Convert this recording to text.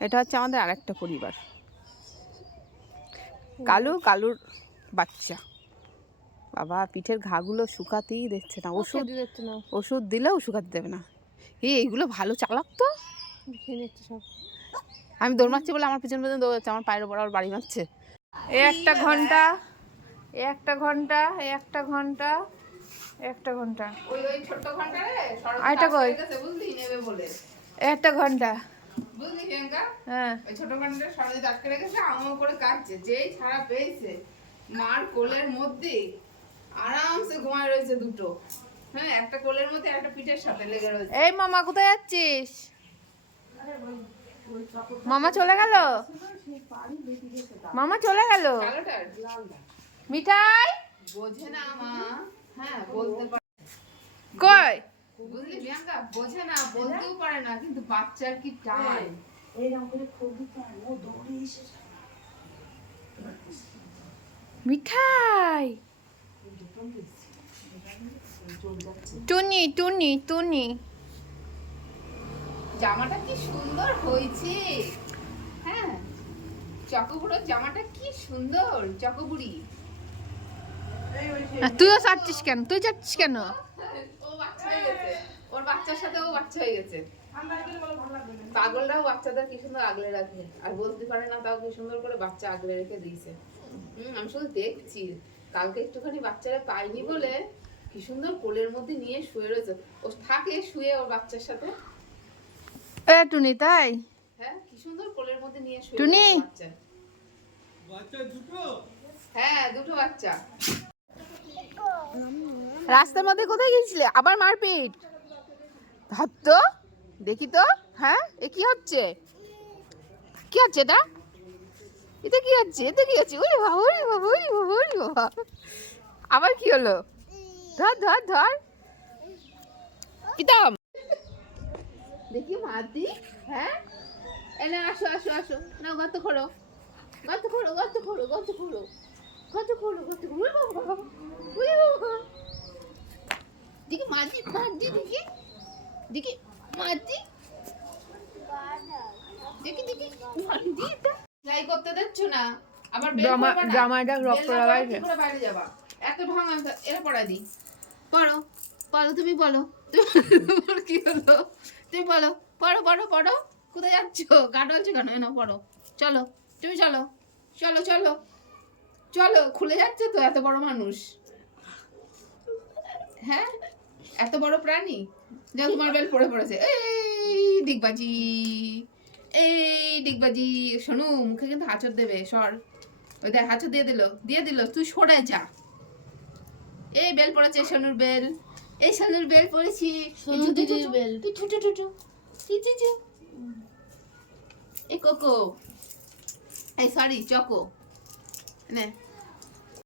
এটা হচ্ছে আমাদের আরেকটা পরিবার। কালু কালুর বাচ্চা। বাবা পিঠের ঘাগুলো শুকাতেই দিচ্ছে না। ওষুধ দিচ্ছে না। ওষুধ দিলেও শুকাতে দেবে না। এই এইগুলো ভালো চালাক তো? সব। আমি দৌড় মারছি বলে আমার পিছন পিছন দৌড়াচ্ছে আমার পায়ের উপর আবার বাড়ি মারছে। এই একটা ঘণ্টা এই একটা ঘণ্টা এই একটা ঘণ্টা একটা ঘণ্টা। ওই ওই ছোট্ট ঘণ্টা রে আরেকটা কই? বুঝলি নেবে বলে। এই একটা ঘণ্টা। বুঝলি প্রিয়াঙ্কা? হ্যাঁ। ওই ছোট ঘণ্টা সরজি আটকে রেখেছে আমও করে কাটছে যেই ছাড়া পেয়েছে। মার কোলের মধ্যে আরামসে ঘুমায় রয়েছে দুটো। হ্যাঁ একটা কোলের মধ্যে একটা পিঠের সাথে লেগে রয়েছে। এই মামা কোথায় যাচ্ছিস? মামা চলে গেল? মামা চলে গেল? মিঠাই? বোঝে না মা। হ্যাঁ বলতে পারে কই? বুঝলি প্রিয়াঙ্কা বোঝে না বলতেও পারে না কিন্তু বাচ্চার কি টাইম মিঠাই! টুনি টুনি টুনি। জামাটা কি সুন্দর হয়েছে। হ্যাঁ চকোবুড়োর জামাটা কি সুন্দর চকোবুড়ি তুইও চাচ্ছিস কেন? তুই চাচ্ছিস কেন? হয়ে গেছে। ওর বাচ্চার সাথে ও বাচ্চা হয়ে গেছে। পাগলরাও বাচ্চাদের কি সুন্দর আগলে রাখে। আর বলতে পারে না তাও কি সুন্দর করে বাচ্চা আগলে রেখে দিয়েছে। হুম আমি শুধু দেখছি। কালকে একটুখানি বাচ্চারা পাইনি বলে কি সুন্দর কোলের মধ্যে নিয়ে শুয়ে রয়েছে। ও থাকে শুয়ে ওর বাচ্চার সাথে। এ টুনি তাই? হ্যাঁ কি সুন্দর কোলের মধ্যে নিয়ে শুয়ে টুনি? বাচ্চা। হ্যাঁ দুটো বাচ্চা। রাস্তার মধ্যে কোথায় গিয়েছিলে? আবার মারপিট? ভাব তো, দেখি তো হ্যাঁ? এ কি হচ্ছে? কি হচ্ছে এটা? এটা কি হচ্ছে? এতে কি হচ্ছে? ওরে বাবা ওরে বাবা ওরে বাবা বাবা। আবার কি হলো? ধর ধর ধর। পিতাম! দেখি মাদি হ্যাঁ? এনে আসো আসো আসো। না গত করো গত করো গত করো গত করো গত করো গত করো ওরে বাবা ওরে বাবা। দেখি মাদি মাদি দেখি। দেখি মাদি দেখি দেখি মাদিটা সেলাই করতে দিচ্ছ না? আবার বের জামা- জামাটা রক্ত লাগাইছে। কি বাইরে যাবা। এত ঢং আমি- পড়া দি পড়ো পড়ো তুমি বলো তোমার কি হলো? তুমি বলো পড়ো পড়ো পড়ো। কোথায় যাচ্ছ? গান হচ্ছে কেন? এনো পড়ো। চলো তুমি চলো চলো চলো। চলো খুলে যাচ্ছে তো এত বড় মানুষ। হ্যাঁ? এত বড় প্রাণী? যা তোমার বেল পড়ে পড়েছে। এই ডিগবাজি এই ডিগবাজি শোনো মুখে কিন্তু হাঁচর দেবে সর। ওই দেখ হাঁচর দিয়ে দিল দিয়ে দিল তুই সরে যা। এই বেল পড়েছে সোনুর বেল। এই সোনুর বেল পড়েছি। বেল। তুই তুই টুটু এই কোকো। এই সরি চকো। নে।